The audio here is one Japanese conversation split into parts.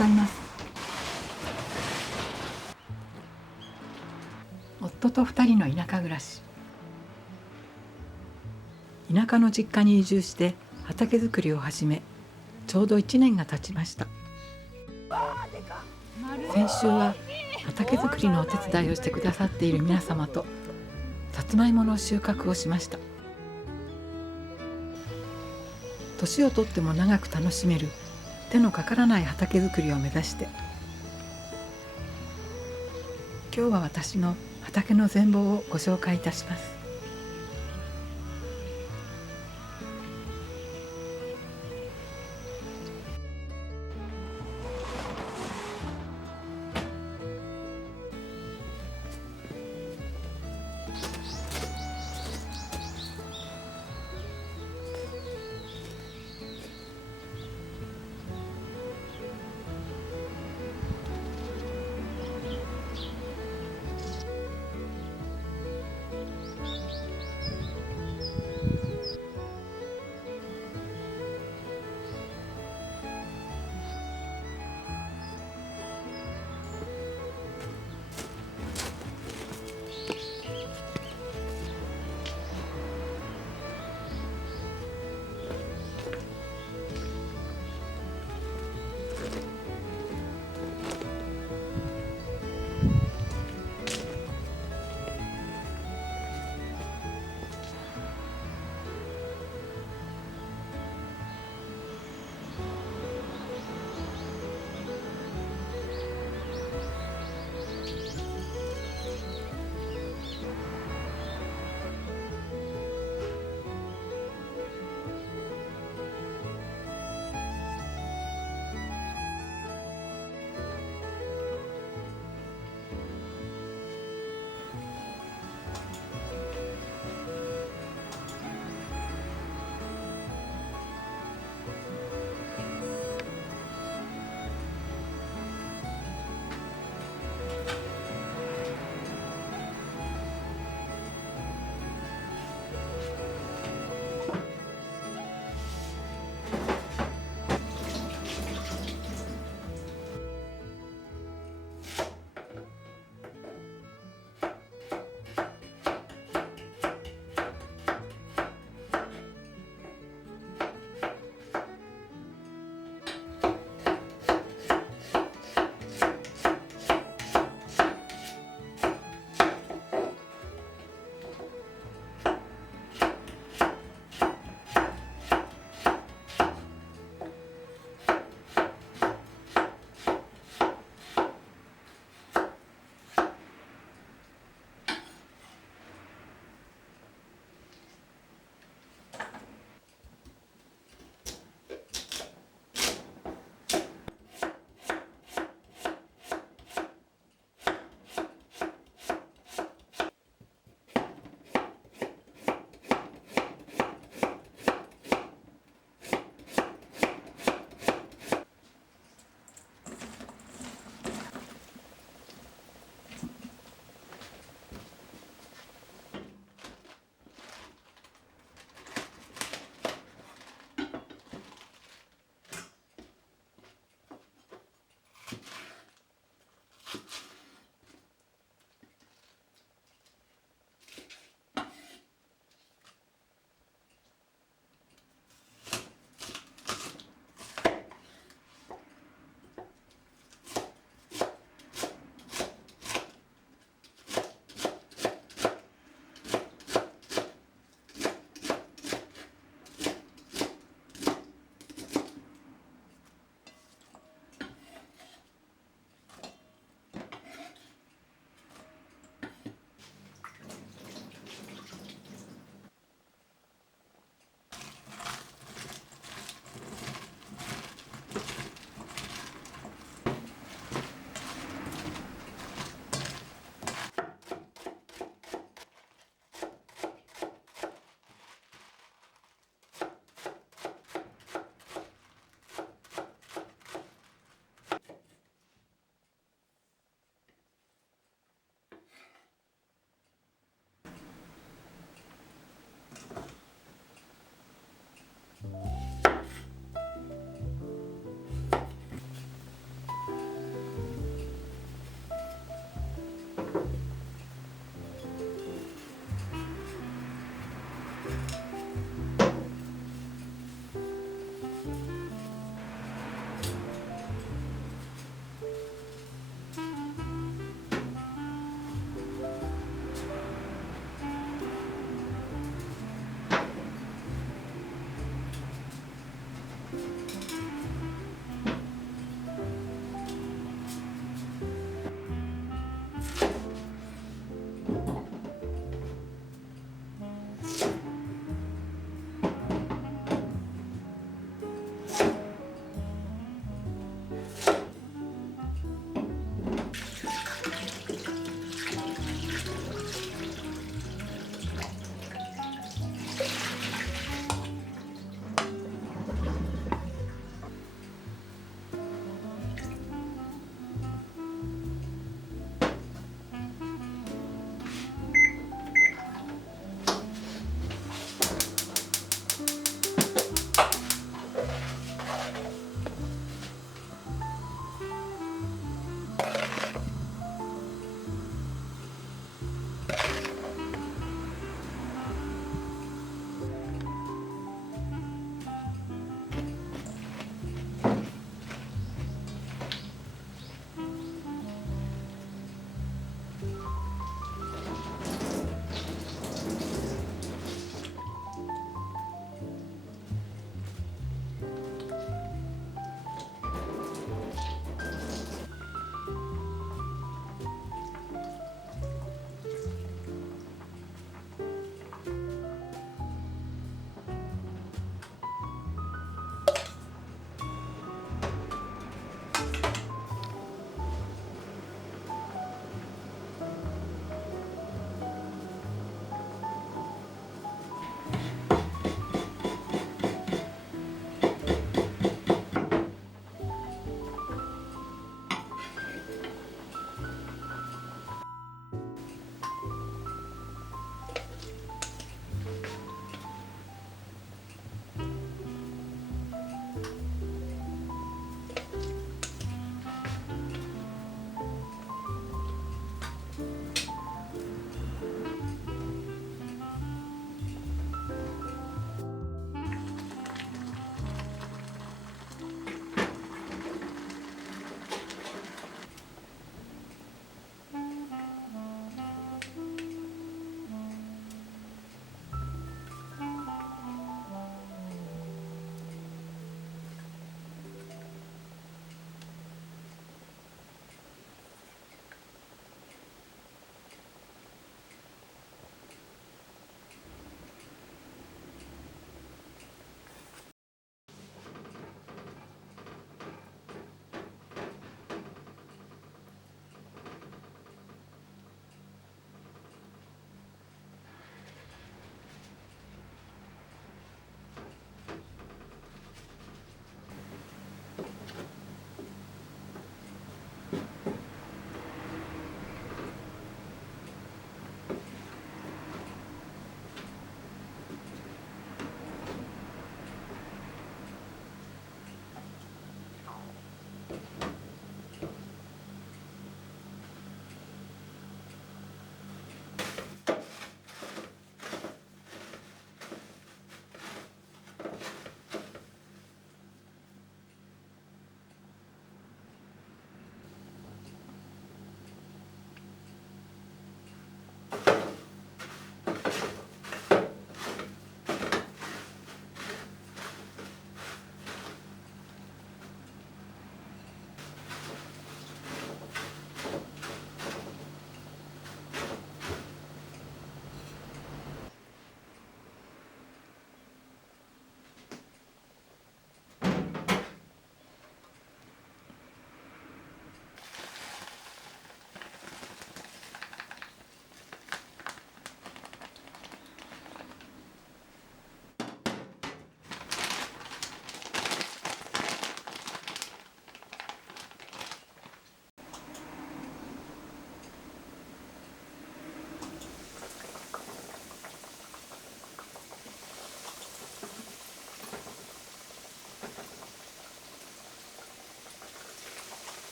ざいます。夫と2人の田舎暮らし。田舎の実家に移住して畑作りを始め、ちょうど1年が経ちました。先週は畑作りのお手伝いをしてくださっている皆様とさつまいもの収穫をしました。年をとっても長く楽しめる手のかからない畑作りを目指して、今日は私の畑の全貌をご紹介いたします。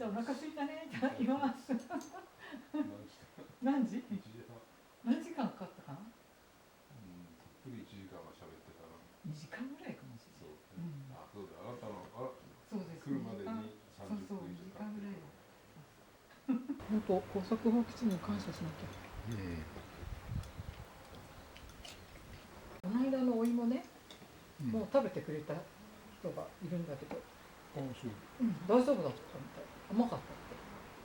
じゃあお腹空いたね。いただきます。何時？何時間かかったかな？たっぷり1時間は喋ってたな。2時間ぐらいかもしれない。あ、そうだ、あなたのそうです。来るまでに30そう分以上2時間ぐらい。本当高速法基地に感謝しなきゃ。間のお芋ね、うんもう食べてくれた人がいるんだけど、あ、そう。大丈夫だったみたい。甘かったって。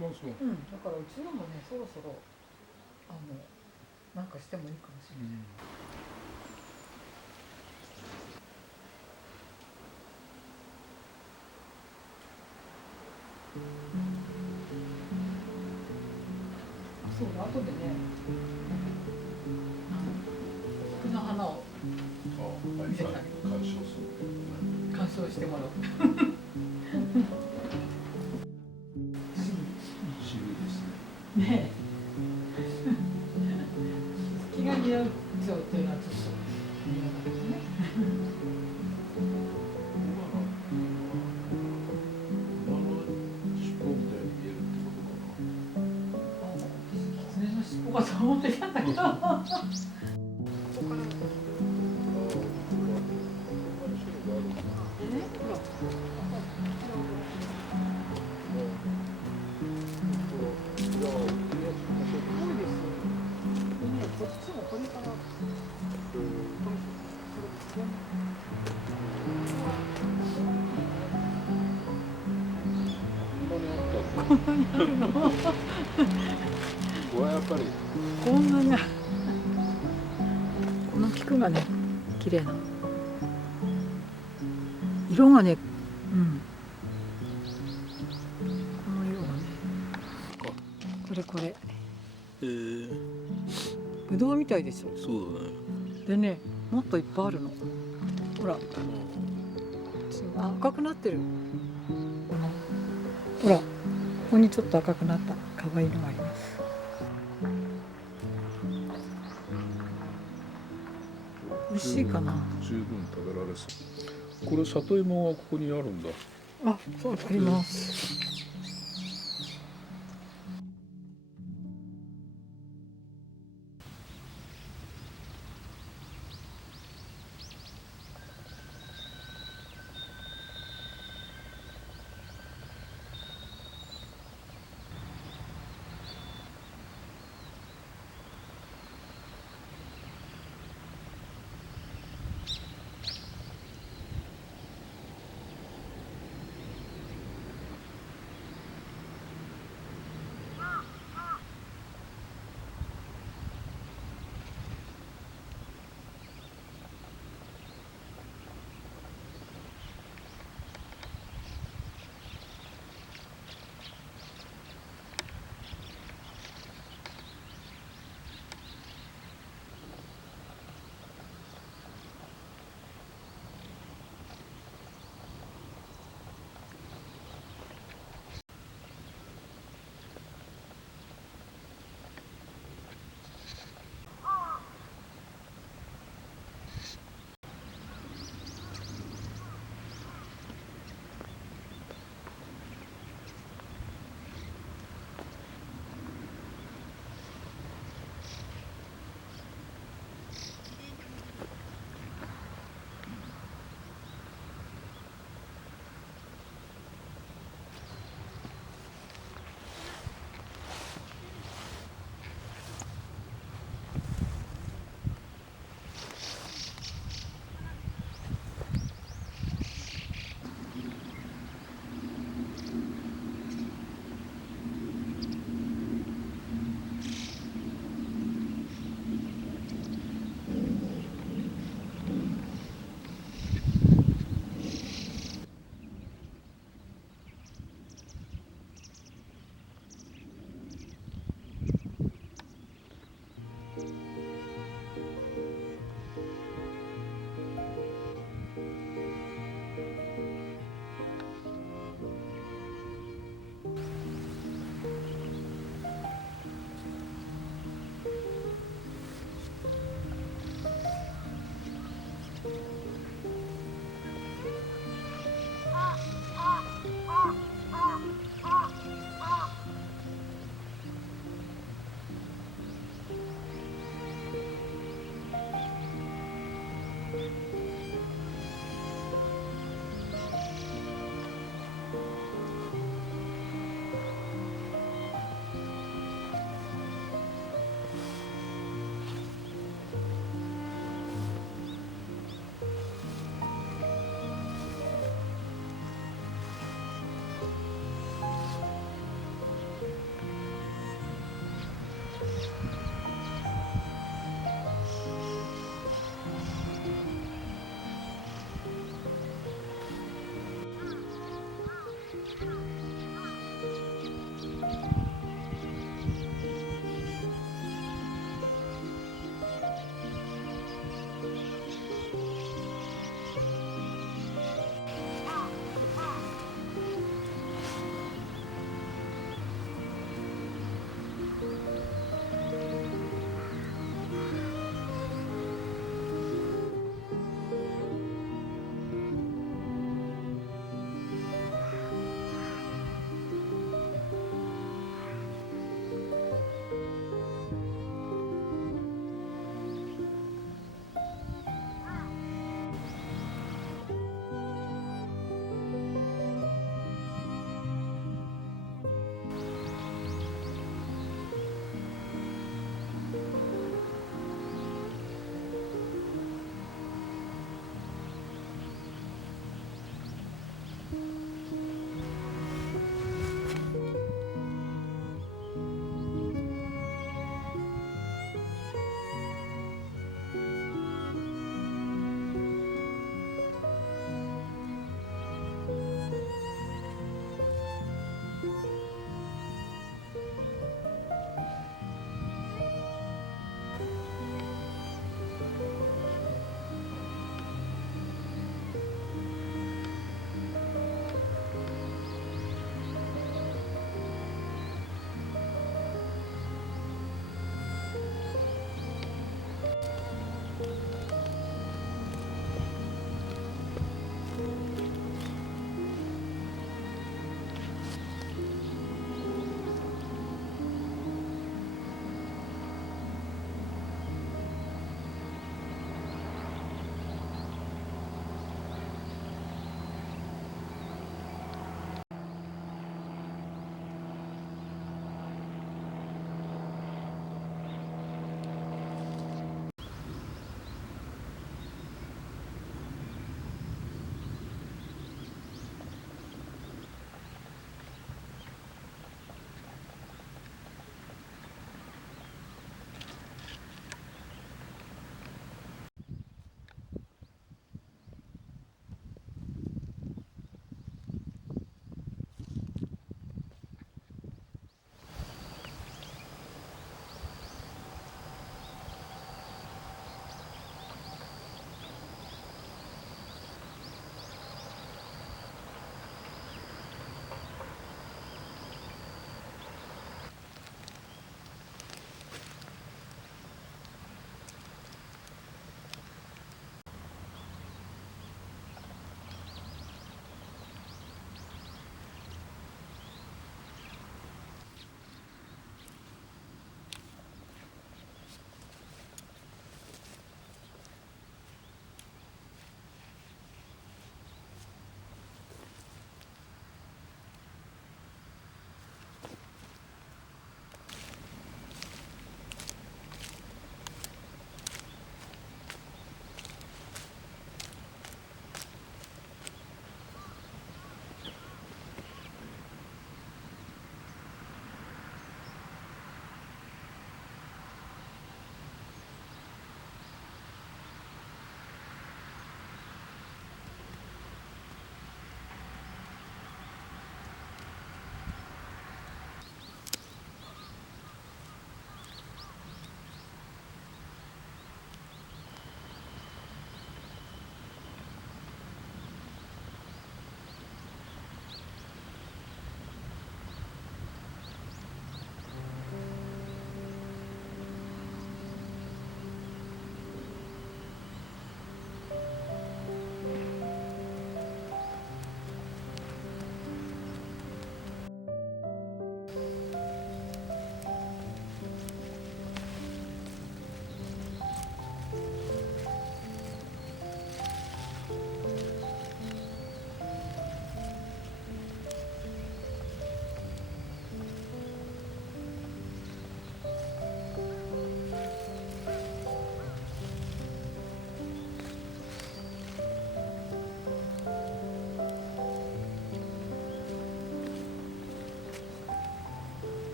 まあ、そう。だからうちのもね、そろそろなんかしてもいいかもしれない。そうだ、後でね、菊の花をあ、はい、見せたり鑑賞する。鑑賞してもらう。渋いですね。ねえ。月が似合う蝶っていうのはちょっと似合うだけどね。馬の尻尾みたいに見えるってことかな。狐の尻尾かと思ってたんだけど。ここはやっぱりこんなにこの菊がね綺麗な色がね、この色がねこれぶどうみたいでしょ。そうだね。でね、もっといっぱいあるの。ほら赤くなってる。ほらここにちょっと赤くなった可愛いのがあります。美味しいかな。十分食べられそう。これ里芋がここにあるんだ。あ、そうあります。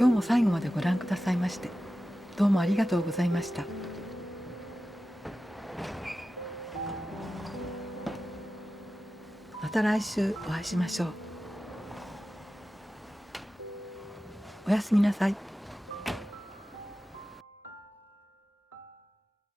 今日も最後までご覧くださいましてどうもありがとうございました。また来週お会いしましょう。おやすみなさい。